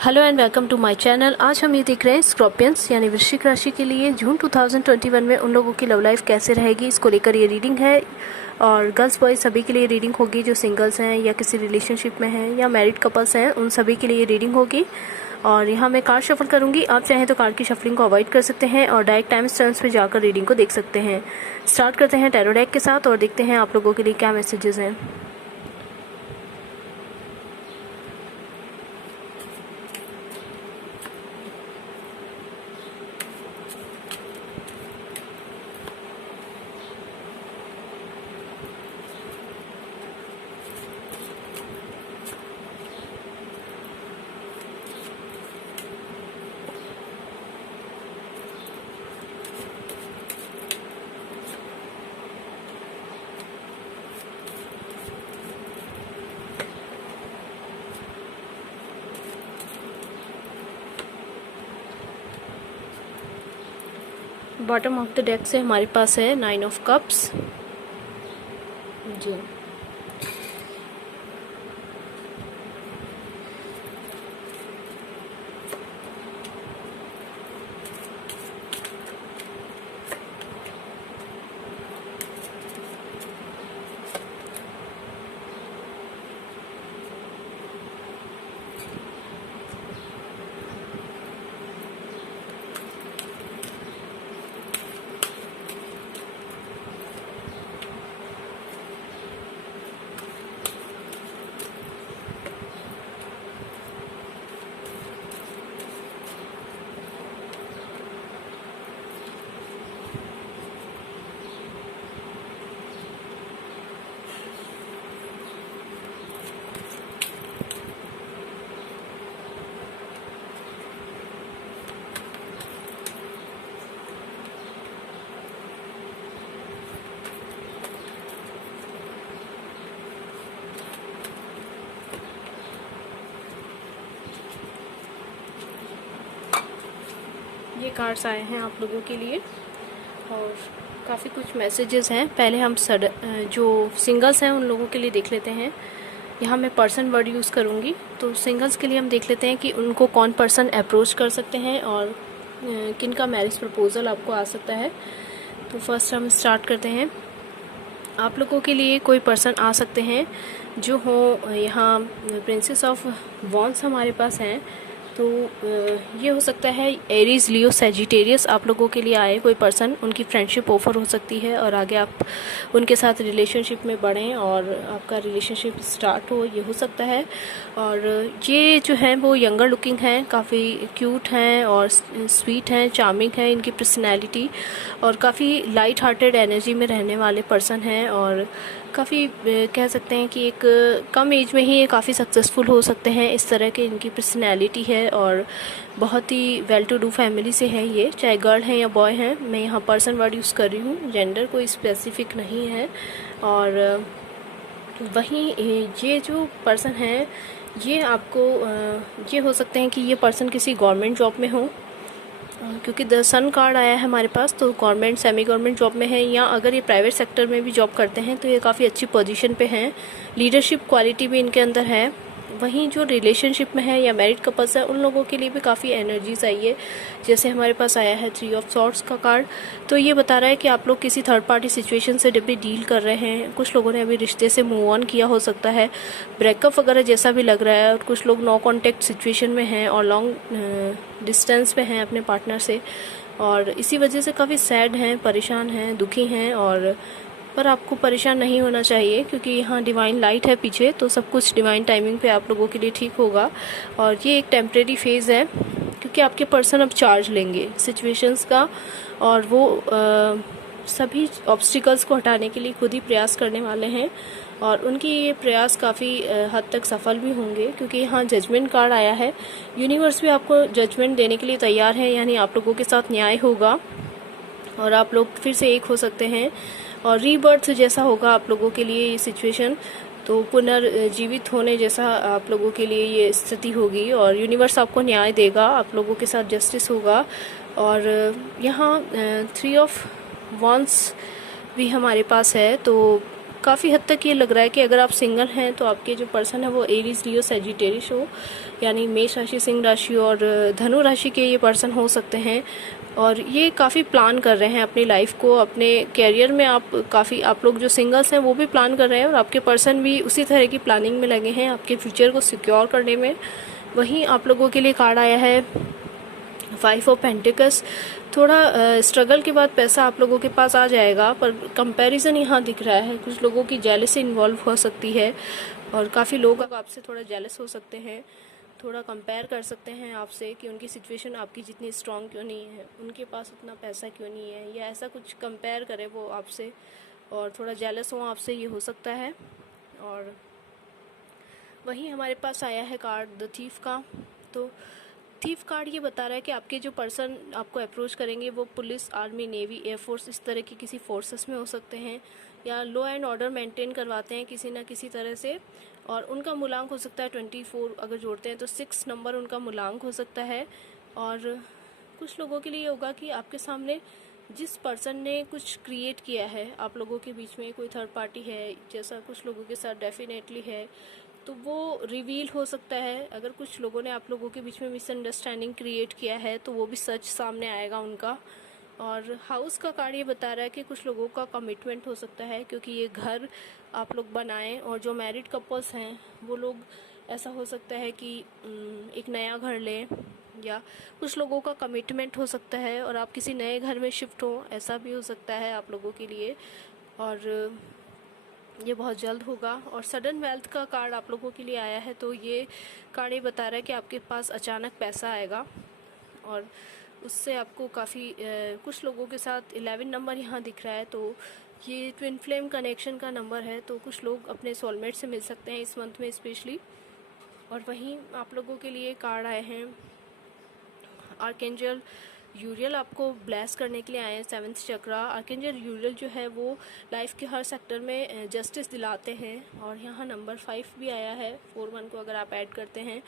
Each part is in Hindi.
Hello and welcome to my channel. आज हम ये देख रहे हैं स्कॉर्पियंस यानी वृश्चिक राशि के लिए जून 2021 में उन लोगों की लव लाइफ कैसे रहेगी, इसको लेकर ये रीडिंग है। और गर्ल्स बॉयज सभी के लिए रीडिंग होगी, जो सिंगल्स हैं या किसी रिलेशनशिप में हैं या मैरिड कपल्स हैं, उन सभी के लिए रीडिंग होगी। और यहाँ मैं कार्ड शफल करूँगी, आप चाहें तो कार्ड की शफलिंग को अवॉइड कर सकते हैं और डायरेक्ट टाइम स्टैम्प्स पे जाकर रीडिंग को देख सकते हैं। स्टार्ट करते हैं टैरो डेक के साथ और देखते हैं आप लोगों के लिए क्या मैसेजेस हैं। बॉटम ऑफ द डेक से हमारे पास है 9 ऑफ कप्स जी। ये कार्ड्स आए हैं आप लोगों के लिए और काफ़ी कुछ मैसेजेस हैं। पहले हम जो सिंगल्स हैं उन लोगों के लिए देख लेते हैं। यहाँ मैं पर्सन वर्ड यूज़ करूँगी, तो सिंगल्स के लिए हम देख लेते हैं कि उनको कौन पर्सन अप्रोच कर सकते हैं और किन का मैरिज प्रपोजल आपको आ सकता है। तो फर्स्ट हम स्टार्ट करते हैं। आप लोगों के लिए कोई पर्सन आ सकते हैं जो हो, यहाँ प्रिंसेस ऑफ वॉन्ड्स हमारे पास हैं, तो ये हो सकता है एरीज, लियो, सैजिटेरियस आप लोगों के लिए आए कोई पर्सन। उनकी फ्रेंडशिप ऑफर हो सकती है और आगे आप उनके साथ रिलेशनशिप में बढ़ें और आपका रिलेशनशिप स्टार्ट हो, ये हो सकता है। और ये जो हैं वो यंगर लुकिंग हैं, काफ़ी क्यूट हैं और स्वीट हैं, चार्मिंग है इनकी पर्सनैलिटी और काफ़ी लाइट हार्टेड एनर्जी में रहने वाले पर्सन हैं और काफ़ी कह सकते हैं कि एक कम एज में ही ये काफ़ी सक्सेसफुल हो सकते हैं। इस तरह की इनकी पर्सनैलिटी है और बहुत ही वेल टू डू फैमिली से है ये, चाहे गर्ल हैं या बॉय हैं। मैं यहाँ पर्सन वर्ड यूज़ कर रही हूँ, जेंडर कोई स्पेसिफिक नहीं है। और वहीं ये जो पर्सन है ये आपको ये हो सकते हैं कि ये पर्सन किसी गवर्नमेंट जॉब में हो, क्योंकि द सन कार्ड आया है हमारे पास, तो गवर्नमेंट सेमी गवर्नमेंट जॉब में है, या अगर ये प्राइवेट सेक्टर में भी जॉब करते हैं तो ये काफ़ी अच्छी पोजीशन पे हैं। लीडरशिप क्वालिटी भी इनके अंदर है। वहीं जो रिलेशनशिप में है या मैरिड कपल्स है उन लोगों के लिए भी काफ़ी एनर्जीज आई है। जैसे हमारे पास आया है 3 ऑफ सॉर्ड्स का कार्ड, तो ये बता रहा है कि आप लोग किसी थर्ड पार्टी सिचुएशन से जब भी डील कर रहे हैं, कुछ लोगों ने अभी रिश्ते से मूव ऑन किया हो सकता है, ब्रेकअप वगैरह जैसा भी लग रहा है, और कुछ लोग नो कॉन्टेक्ट सिचुएशन में हैं और लॉन्ग डिस्टेंस पे हैं अपने पार्टनर से, और इसी वजह से काफ़ी सैड हैं, परेशान हैं, दुखी हैं। और पर आपको परेशान नहीं होना चाहिए क्योंकि यहाँ डिवाइन लाइट है पीछे, तो सब कुछ डिवाइन टाइमिंग पे आप लोगों के लिए ठीक होगा। और ये एक टेम्परेरी फेज़ है क्योंकि आपके पर्सन अब चार्ज लेंगे सिचुएशंस का और वो सभी ऑब्स्टिकल्स को हटाने के लिए खुद ही प्रयास करने वाले हैं और उनकी ये प्रयास काफ़ी हद तक सफल भी होंगे, क्योंकि यहाँ जजमेंट कार्ड आया है। यूनिवर्स भी आपको जजमेंट देने के लिए तैयार है, यानी आप लोगों के साथ न्याय होगा और आप लोग फिर से एक हो सकते हैं और रीबर्थ जैसा होगा आप लोगों के लिए ये सिचुएशन। तो पुनर्जीवित होने जैसा आप लोगों के लिए ये स्थिति होगी और यूनिवर्स आपको न्याय देगा, आप लोगों के साथ जस्टिस होगा। और यहाँ 3 ऑफ वॉन्ड्स भी हमारे पास है, तो काफ़ी हद तक ये लग रहा है कि अगर आप सिंगल हैं तो आपके जो पर्सन है वो एरीज, लियो, सजिटेरियस हो, यानी मेष राशि, सिंह राशि और धनु राशि के ये पर्सन हो सकते हैं। और ये काफ़ी प्लान कर रहे हैं अपनी लाइफ को, अपने कैरियर में आप लोग जो सिंगल्स हैं वो भी प्लान कर रहे हैं और आपके पर्सन भी उसी तरह की प्लानिंग में लगे हैं आपके फ्यूचर को सिक्योर करने में। वहीं आप लोगों के लिए कार्ड आया है 5 ऑफ पेंटिकल्स। थोड़ा स्ट्रगल के बाद पैसा आप लोगों के पास आ जाएगा, पर कंपैरिजन यहाँ दिख रहा है, कुछ लोगों की जेलसी इन्वॉल्व हो सकती है और काफ़ी लोग अब आपसे थोड़ा जेलस हो सकते हैं, थोड़ा कंपेयर कर सकते हैं आपसे कि उनकी सिचुएशन आपकी जितनी स्ट्रांग क्यों नहीं है, उनके पास उतना पैसा क्यों नहीं है, या ऐसा कुछ कंपेयर करें वो आपसे और थोड़ा जेलस हो आपसे, ये हो सकता है। और वहीं हमारे पास आया है कार्ड द थीफ का। तो थीफ कार्ड ये बता रहा है कि आपके जो पर्सन आपको अप्रोच करेंगे वो पुलिस, आर्मी, नेवी, एयरफोर्स, इस तरह की किसी फोर्सेस में हो सकते हैं, या लॉ एंड ऑर्डर मेंटेन करवाते हैं किसी ना किसी तरह से, और उनका मूलांक हो सकता है 24, अगर जोड़ते हैं तो 6 नंबर उनका मूलांक हो सकता है। और कुछ लोगों के लिए होगा कि आपके सामने जिस पर्सन ने कुछ क्रिएट किया है आप लोगों के बीच में, कोई थर्ड पार्टी है जैसा कुछ लोगों के साथ डेफिनेटली है, तो वो रिवील हो सकता है। अगर कुछ लोगों ने आप लोगों के बीच में मिसअंडरस्टैंडिंग क्रिएट किया है तो वो भी सच सामने आएगा उनका। और हाउस का कार्ड ये बता रहा है कि कुछ लोगों का कमिटमेंट हो सकता है, क्योंकि ये घर आप लोग बनाएं, और जो मैरिड कपल्स हैं वो लोग, ऐसा हो सकता है कि एक नया घर लें, या कुछ लोगों का कमिटमेंट हो सकता है और आप किसी नए घर में शिफ्ट हो, ऐसा भी हो सकता है आप लोगों के लिए, और ये बहुत जल्द होगा। और सडन वेल्थ का कार्ड आप लोगों के लिए आया है, तो ये कार्ड ये बता रहा है कि आपके पास अचानक पैसा आएगा और उससे आपको काफ़ी कुछ लोगों के साथ 11 नंबर यहाँ दिख रहा है, तो ये ट्विन फ्लेम कनेक्शन का नंबर है, तो कुछ लोग अपने सोलमेट से मिल सकते हैं इस मंथ में स्पेशली। और वहीं आप लोगों के लिए कार्ड आए हैं आर्केंजल यूरियल, आपको ब्लेस करने के लिए आए हैं 7th चक्रा। आर्केंजल यूरियल जो है वो लाइफ के हर सेक्टर में जस्टिस दिलाते हैं, और यहाँ नंबर 5 भी आया है, 4-1 को अगर आप ऐड करते हैं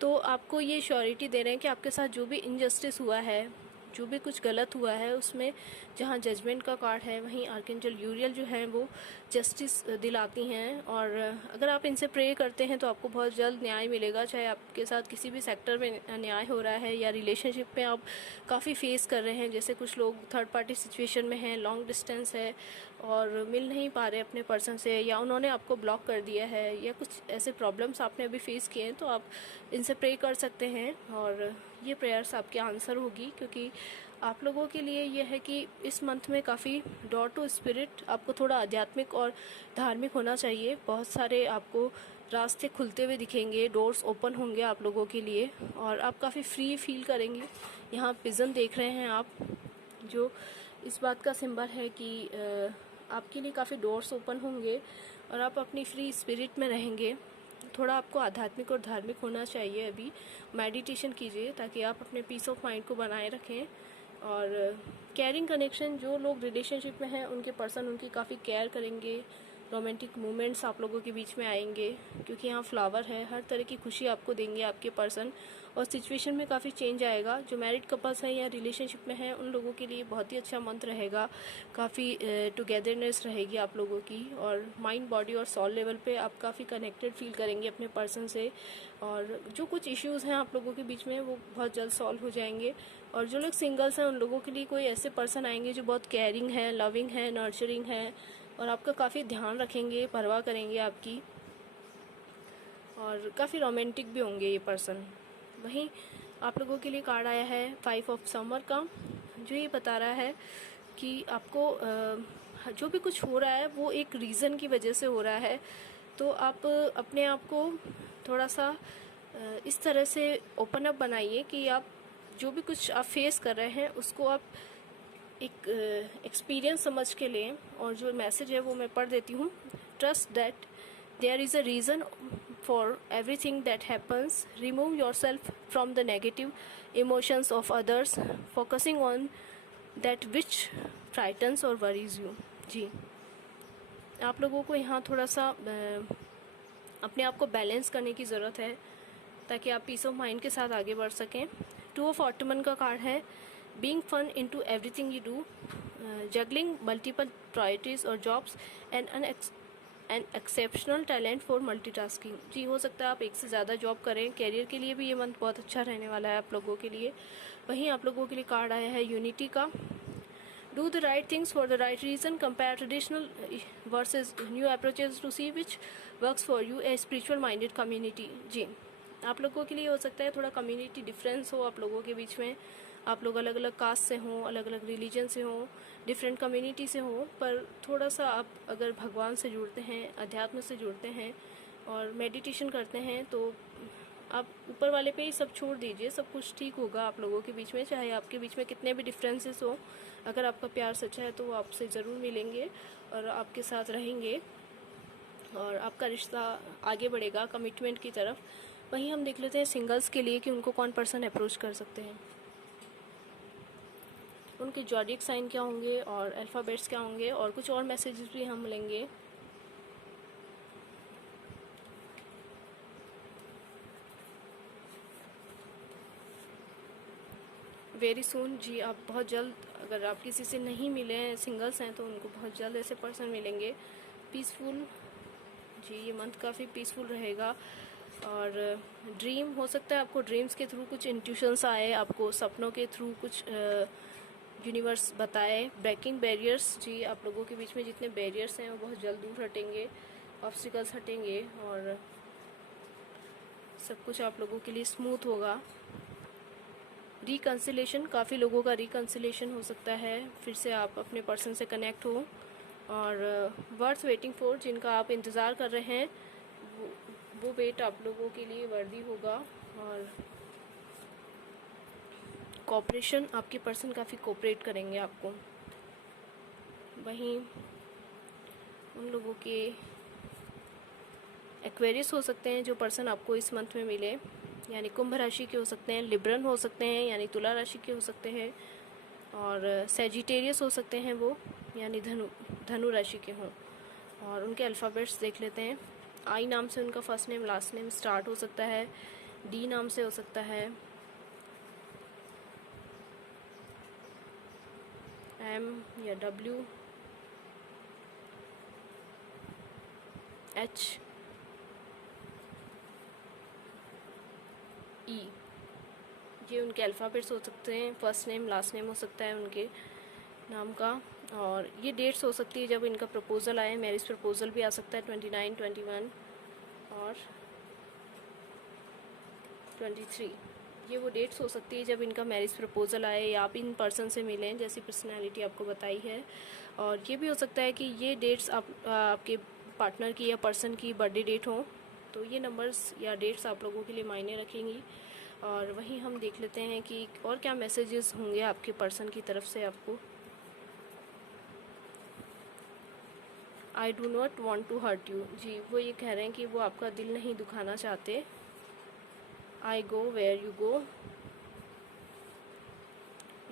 तो आपको ये श्योरिटी दे रहे हैं कि आपके साथ जो भी इनजस्टिस हुआ है, जो भी कुछ गलत हुआ है उसमें, जहाँ जजमेंट का कार्ड है वहीं आर्केंजल यूरियल जो है वो जस्टिस दिलाती हैं। और अगर आप इनसे प्रे करते हैं तो आपको बहुत जल्द न्याय मिलेगा, चाहे आपके साथ किसी भी सेक्टर में न्याय हो रहा है या रिलेशनशिप में आप काफ़ी फेस कर रहे हैं, जैसे कुछ लोग थर्ड पार्टी सिचुएशन में हैं, लॉन्ग डिस्टेंस है और मिल नहीं पा रहे अपने पर्सन से, या उन्होंने आपको ब्लॉक कर दिया है, या कुछ ऐसे प्रॉब्लम्स आपने अभी फेस किए हैं, तो आप इनसे प्रे कर सकते हैं और ये प्रेयर्स आपके आंसर होगी। क्योंकि आप लोगों के लिए ये है कि इस मंथ में काफ़ी डोर टू स्पिरिट, आपको थोड़ा आध्यात्मिक और धार्मिक होना चाहिए। बहुत सारे आपको रास्ते खुलते हुए दिखेंगे, डोर्स ओपन होंगे आप लोगों के लिए, और आप काफ़ी फ्री फील करेंगे। यहाँ पिजन देख रहे हैं आप, जो इस बात का सिंबल है कि आपके लिए काफ़ी डोर्स ओपन होंगे और आप अपनी फ्री स्पिरिट में रहेंगे। थोड़ा आपको आध्यात्मिक और धार्मिक होना चाहिए, अभी मेडिटेशन कीजिए ताकि आप अपने पीस ऑफ माइंड को बनाए रखें। और केयरिंग कनेक्शन, जो लोग रिलेशनशिप में हैं उनके पर्सन उनकी काफ़ी केयर करेंगे, रोमांटिक मोमेंट्स आप लोगों के बीच में आएंगे, क्योंकि यहाँ फ्लावर है, हर तरह की खुशी आपको देंगे आपके पर्सन, और सिचुएशन में काफ़ी चेंज आएगा। जो मैरिड कपल्स हैं या रिलेशनशिप में हैं उन लोगों के लिए बहुत ही अच्छा मंथ रहेगा, काफ़ी टुगेदरनेस रहेगी आप लोगों की, और माइंड, बॉडी और सोल लेवल पे आप काफ़ी कनेक्टेड फील करेंगे अपने पर्सन से, और जो कुछ इश्यूज़ हैं आप लोगों के बीच में वो बहुत जल्द सॉल्व हो जाएंगे। और जो लोग सिंगल्स हैं उन लोगों के लिए कोई ऐसे पर्सन आएंगे जो बहुत केयरिंग है, लविंग है, नर्चरिंग है, और आपका काफ़ी ध्यान रखेंगे, परवाह करेंगे आपकी, और काफ़ी रोमांटिक भी होंगे ये पर्सन। वहीं आप लोगों के लिए कार्ड आया है 5 ऑफ समर का, जो ये बता रहा है कि आपको जो भी कुछ हो रहा है वो एक रीज़न की वजह से हो रहा है, तो आप अपने आप को थोड़ा सा इस तरह से ओपन अप बनाइए कि आप जो भी कुछ आप फेस कर रहे हैं उसको आप एक एक्सपीरियंस समझ के लें। और जो मैसेज है वो मैं पढ़ देती हूँ। Trust that there is a reason for everything that happens, remove yourself from the negative emotions of others, focusing on that which frightens और वरीज यू। जी, आप लोगों को यहाँ थोड़ा सा अपने आप को बैलेंस करने की ज़रूरत है ताकि आप पीस ऑफ माइंड के साथ आगे बढ़ सकें। 2 ऑफ ऑटमन का कार्ड है being fun into everything you do, juggling multiple priorities और jobs and an exceptional talent for multitasking. जी हो सकता है आप एक से ज़्यादा जॉब करें, कैरियर के लिए भी ये मंथ बहुत अच्छा रहने वाला है आप लोगों के लिए। वहीं आप लोगों के लिए कार्ड आया है यूनिटी का। Do the right things for the right reason, compare traditional versus new approaches to see which works for you a spiritual minded community. जी आप लोगों के लिए हो सकता है थोड़ा कम्युनिटी डिफरेंस हो आप लोगों के बीच में, आप लोग अलग अलग कास्ट से हों, अलग अलग रिलीजन से हों, डिफरेंट कम्युनिटी से हों, पर थोड़ा सा आप अगर भगवान से जुड़ते हैं, अध्यात्म से जुड़ते हैं और मेडिटेशन करते हैं तो आप ऊपर वाले पे ही सब छोड़ दीजिए, सब कुछ ठीक होगा आप लोगों के बीच में। चाहे आपके बीच में कितने भी डिफरेंसेस हो, अगर आपका प्यार सच्चा है तो वो आपसे ज़रूर मिलेंगे और आपके साथ रहेंगे और आपका रिश्ता आगे बढ़ेगा कमिटमेंट की तरफ। वहीं हम देख लेते हैं सिंगल्स के लिए कि उनको कौन पर्सन अप्रोच कर सकते हैं, उनके ज़ोडिएक साइन क्या होंगे और अल्फ़ाबेट्स क्या होंगे, और कुछ और मैसेजेस भी हम लेंगे। Very soon. जी आप बहुत जल्द, अगर आप किसी से नहीं मिले हैं, सिंगल्स हैं, तो उनको बहुत जल्द ऐसे पर्सन मिलेंगे। पीसफुल। जी ये मंथ काफ़ी पीसफुल रहेगा। और ड्रीम हो सकता है आपको ड्रीम्स के थ्रू कुछ इंट्यूशंस आए, आपको सपनों के थ्रू कुछ यूनिवर्स बताए। Breaking barriers. जी आप लोगों के बीच में जितने बैरियर्स हैं वो बहुत जल्द दूर हटेंगे, ऑब्स्टिकल्स हटेंगे और सब कुछ आप लोगों के लिए स्मूथ होगा। रिकन्सिलेशन। काफ़ी लोगों का रिकन्सिलेशन हो सकता है, फिर से आप अपने पर्सन से कनेक्ट हो। और वर्थ वेटिंग फॉर, जिनका आप इंतज़ार कर रहे हैं वो वेट आप लोगों के लिए वर्दी होगा। और कोऑपरेशन, आपके पर्सन काफ़ी कोऑपरेट करेंगे आपको। वहीं उन लोगों के एक्वेरियस हो सकते हैं जो पर्सन आपको इस मंथ में मिले, यानी कुंभ राशि के हो सकते हैं, लिब्रन हो सकते हैं यानी तुला राशि के हो सकते हैं, और सेजिटेरियस हो सकते हैं वो, यानी धनु राशि के हों। और उनके अल्फ़ाबेट्स देख लेते हैं। आई नाम से उनका first name last name start हो सकता है, डी नाम से हो सकता है, एम या डब्ल्यू, एच, ई, ये उनके अल्फ़ाबेट्स हो सकते हैं। फर्स्ट नेम लास्ट नेम हो सकता है उनके नाम का। और ये डेट्स हो सकती है जब इनका प्रपोज़ल आए, मैरिज प्रपोज़ल भी आ सकता है 29, 21 और 23। ये वो डेट्स हो सकती है जब इनका मैरिज प्रपोज़ल आए या आप इन पर्सन से मिलें जैसी पर्सनैलिटी आपको बताई है। और ये भी हो सकता है कि ये डेट्स आपके पार्टनर की या पर्सन की बर्थडे डेट हो, तो ये नंबर्स या डेट्स आप लोगों के लिए मायने रखेंगी। और वहीं हम देख लेते हैं कि और क्या मैसेजेस होंगे आपके पर्सन की तरफ से आपको। I do not want to hurt you. जी वो ये कह रहे हैं कि वो आपका दिल नहीं दुखाना चाहते। I go where you go.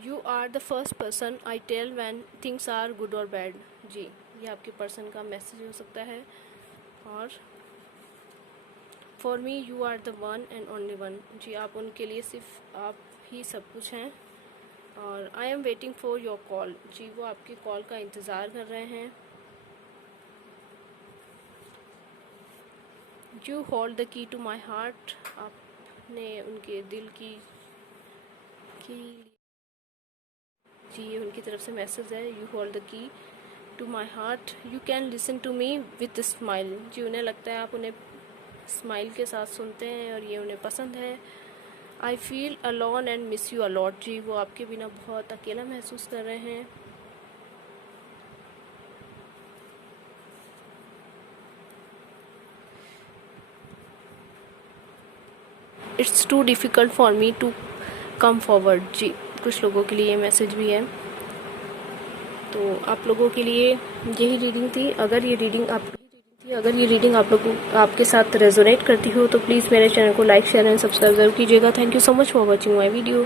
You are the first person I tell when things are good और बैड। जी ये आपके पर्सन का मैसेज हो सकता है। और for me you are the one and only one. जी आप उनके लिए सिर्फ आप ही सब कुछ हैं। और I am waiting for your call. जी वो आपकी कॉल का इंतज़ार कर रहे हैं। You hold the key to my heart. आपने उनके दिल की जी ये उनकी तरफ से मैसेज है। You hold the key to my heart, you can listen to me with smile. जी उन्हें लगता है आप उन्हें स्माइल के साथ सुनते हैं और ये उन्हें पसंद है। I feel alone and miss you a lot. जी वो आपके बिना बहुत अकेला महसूस कर रहे हैं। It's too difficult for me to come forward. जी कुछ लोगों के लिए ये मैसेज भी है। तो आप लोगों के लिए यही रीडिंग थी। अगर ये रीडिंग आप लोगों आपके साथ रेजोनेट करती हो तो प्लीज़ मेरे चैनल को लाइक शेयर एंड सब्सक्राइब जरूर कीजिएगा। Thank you so much for watching my video.